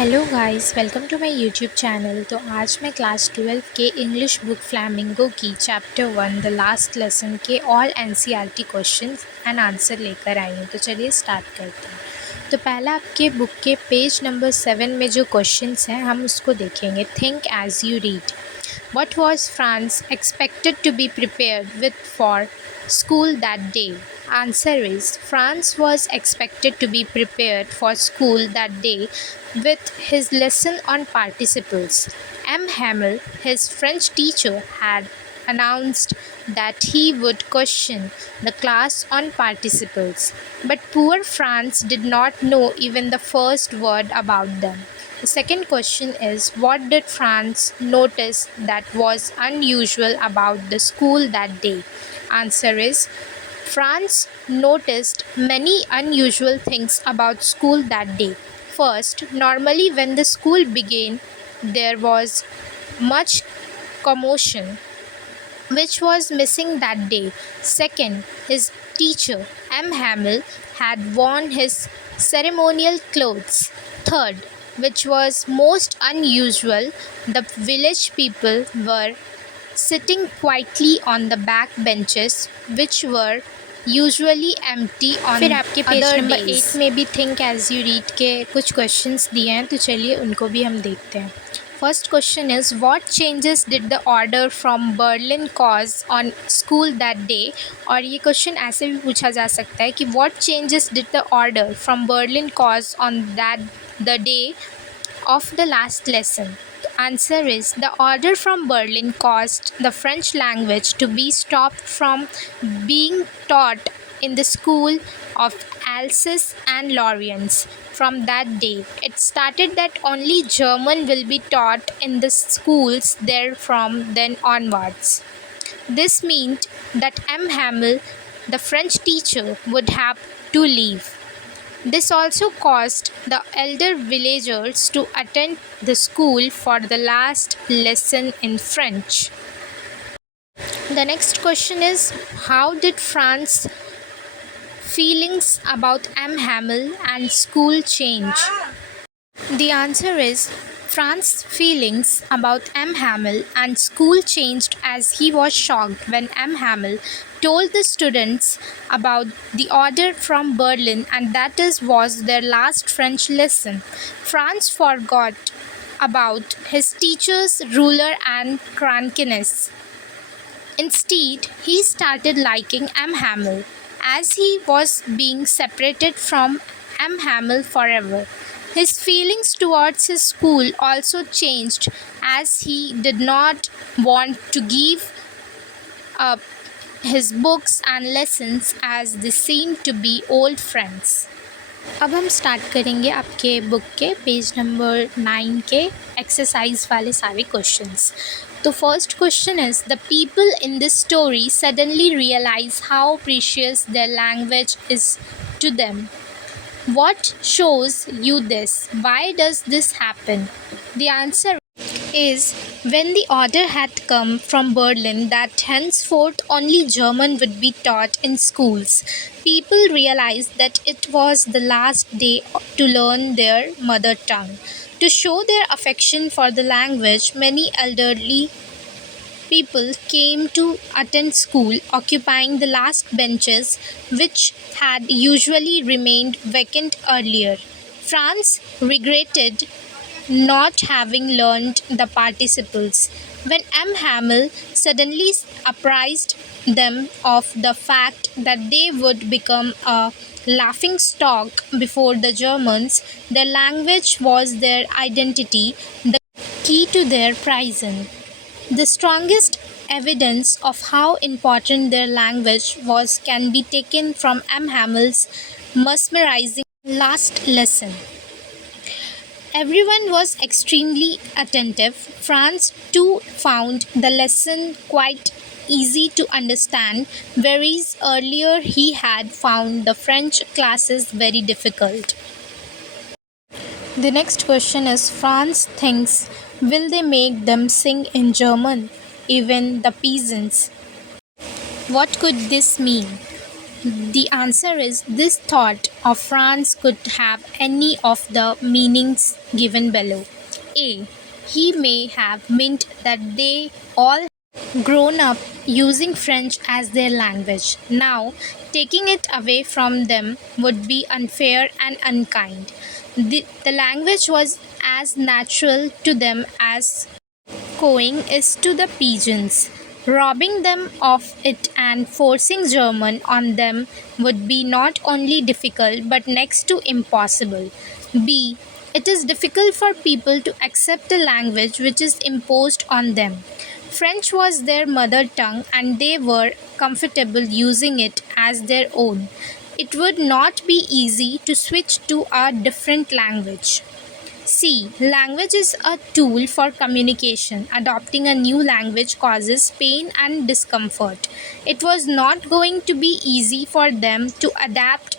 Hello guys, welcome to my YouTube channel. तो आज मैं क्लास 12 के इंग्लिश बुक फ्लैमिंगो की चैप्टर 1 द लास्ट लेसन के all NCERT questions and answer लेकर आई हूँ। तो चलिए स्टार्ट करते हैं। तो पहला आपके बुक के पेज नंबर 7 में जो क्वेश्चंस हैं हम उसको देखेंगे। Think as you read. What was France expected to be prepared with for school that day? Answer is France was expected to be prepared for school that day with his lesson on participles. M. Hamel, his French teacher, had announced that he would question the class on participles, but poor France did not know even the first word about them. The second question is, what did France notice that was unusual about the school that day? Answer is, France noticed many unusual things about school that day. First, normally when the school began, there was much commotion which was missing that day. Second, his teacher, M. Hamill, had worn his ceremonial clothes. Third, which was most unusual, the village people were sitting quietly on the back benches, which were usually empty on फिर आपके page other number days. 8 में भी think as you read के कुछ questions दिए हैं, तो चलिए उनको भी हम देखते हैं। First question is, what changes did the order from Berlin cause on school that day. और ये क्वेश्चन ऐसे भी पूछा जा सकता है कि what changes did the order from Berlin cause on that the day of the last lesson? The answer is, the order from Berlin caused the French language to be stopped from being taught in the school of Alsace and Lorraine. From that day, it started that only German will be taught in the schools there from then onwards. This meant that M. Hamel, the French teacher, would have to leave. This also caused the elder villagers to attend the school for the last lesson in French. The next question is, how did France's feelings about M. Hamel and school change? The answer is, France's feelings about M. Hamel and school changed as he was shocked when M. Hamel told the students about the order from Berlin and that is was their last French lesson. Franz forgot about his teacher's ruler and crankiness. Instead, he started liking M. Hamel as he was being separated from M. Hamel forever. His feelings towards his school also changed as he did not want to give up his books and lessons as they seemed to be old friends. अब हम start करेंगे आपके book के page number 9 के exercise वाले सारे questions. तो first question is, the people in this story suddenly realise how precious their language is to them. What shows you this? Why does this happen? The answer is, when the order had come from Berlin that henceforth only German would be taught in schools, people realized that it was the last day to learn their mother tongue. To show their affection for the language, many elderly people came to attend school, occupying the last benches which had usually remained vacant earlier. Franz regretted not having learned the participles. When M. Hamel suddenly apprised them of the fact that they would become a laughing stock before the Germans, their language was their identity, the key to their prison. The strongest evidence of how important their language was can be taken from M. Hamel's mesmerizing last lesson. Everyone was extremely attentive. Franz too found the lesson quite easy to understand, whereas earlier he had found the French classes very difficult. The next question is, Franz thinks, will they make them sing in German, even the peasants? What could this mean? The answer is this thought of France could have any of the meanings given below. A. He may have meant that they all grown up using French as their language. Now, taking it away from them would be unfair and unkind. The language was as natural to them as cooing is to the pigeons. Robbing them of it and forcing German on them would be not only difficult but next to impossible. B. It is difficult for people to accept a language which is imposed on them. French was their mother tongue and they were comfortable using it as their own. It would not be easy to switch to a different language. C. Language is a tool for communication. Adopting a new language causes pain and discomfort. It was not going to be easy for them to adapt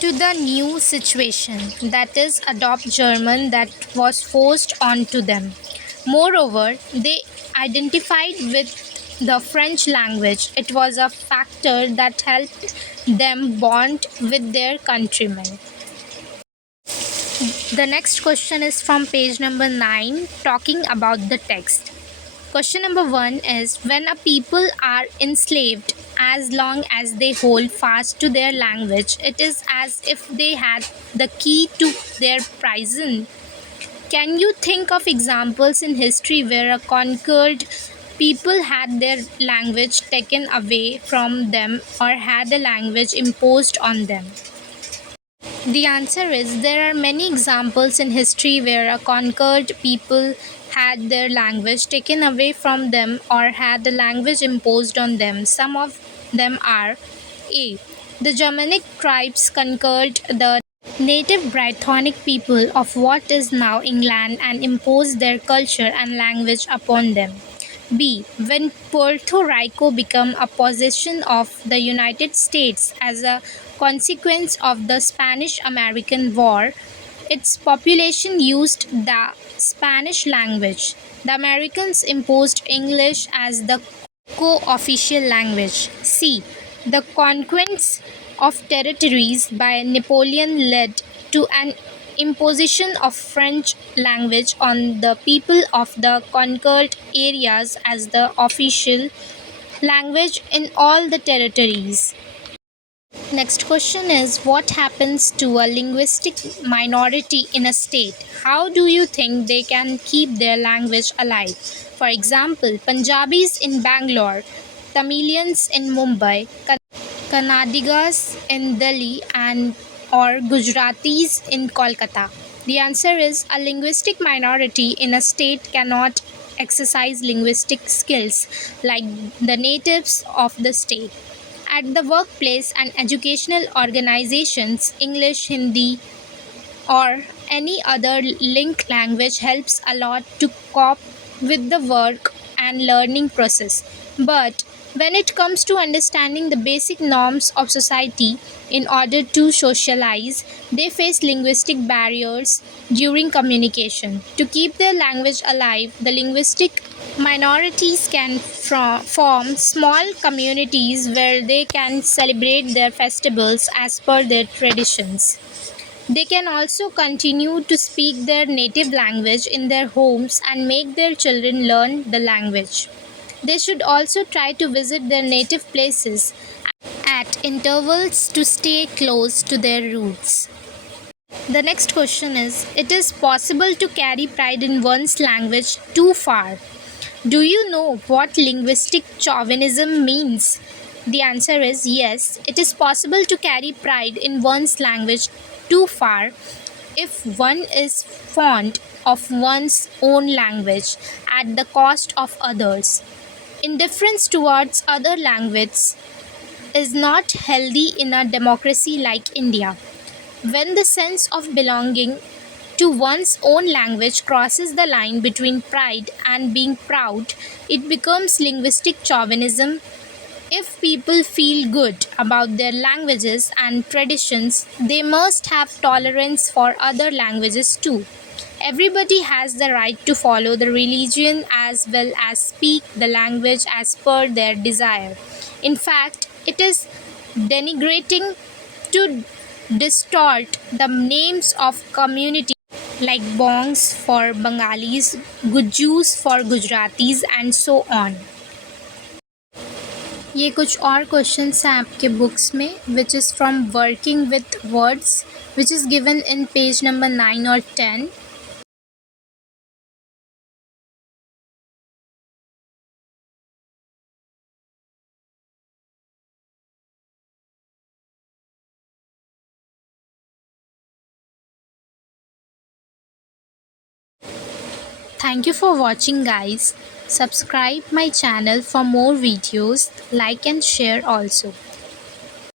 to the new situation, that is, adopt German that was forced onto them. Moreover, they identified with the French language. It was a factor that helped them bond with their countrymen. The next question is from page number 9, talking about the text. Question number 1 is when a people are enslaved, as long as they hold fast to their language, it is as if they had the key to their prison. Can you think of examples in history where a conquered people had their language taken away from them or had a language imposed on them? The answer is there are many examples in history where a conquered people had their language taken away from them or had the language imposed on them. Some of them are A. The Germanic tribes conquered the native Brythonic people of what is now England and imposed their culture and language upon them. B. When Puerto Rico became a possession of the United States as a consequence of the Spanish American War, its population used the Spanish language. The Americans imposed English as the co official language. C. The conquest of territories by Napoleon led to an imposition of French language on the people of the conquered areas as the official language in all the territories. Next question is what happens to a linguistic minority in a state? How do you think they can keep their language alive? For example, Punjabis in Bangalore, Tamilians in Mumbai, Kannadigas in Delhi and or Gujaratis in Kolkata. The answer is a linguistic minority in a state cannot exercise linguistic skills like the natives of the state. At the workplace and educational organizations, English, Hindi, or any other link language helps a lot to cope with the work and learning process. But when it comes to understanding the basic norms of society in order to socialize, they face linguistic barriers during communication. To keep their language alive, the linguistic minorities can form small communities where they can celebrate their festivals as per their traditions. They can also continue to speak their native language in their homes and make their children learn the language. They should also try to visit their native places at intervals to stay close to their roots. The next question is it is possible to carry pride in one's language too far? Do you know what linguistic chauvinism means? The answer is yes, it is possible to carry pride in one's language too far if one is fond of one's own language at the cost of others. Indifference towards other languages is not healthy in a democracy like India. When the sense of belonging to one's own language crosses the line between pride and being proud, it becomes linguistic chauvinism. If people feel good about their languages and traditions, they must have tolerance for other languages too. Everybody has the right to follow the religion as well as speak the language as per their desire. In fact, it is denigrating to distort the names of communities like Bongs for Bengalis, Gujus for Gujaratis and so on. ये कुछ और questions हैं आपके books में which is from working with words which is given in page number 9 और 10. Thank you for watching guys. Subscribe my channel for more videos, like and share also.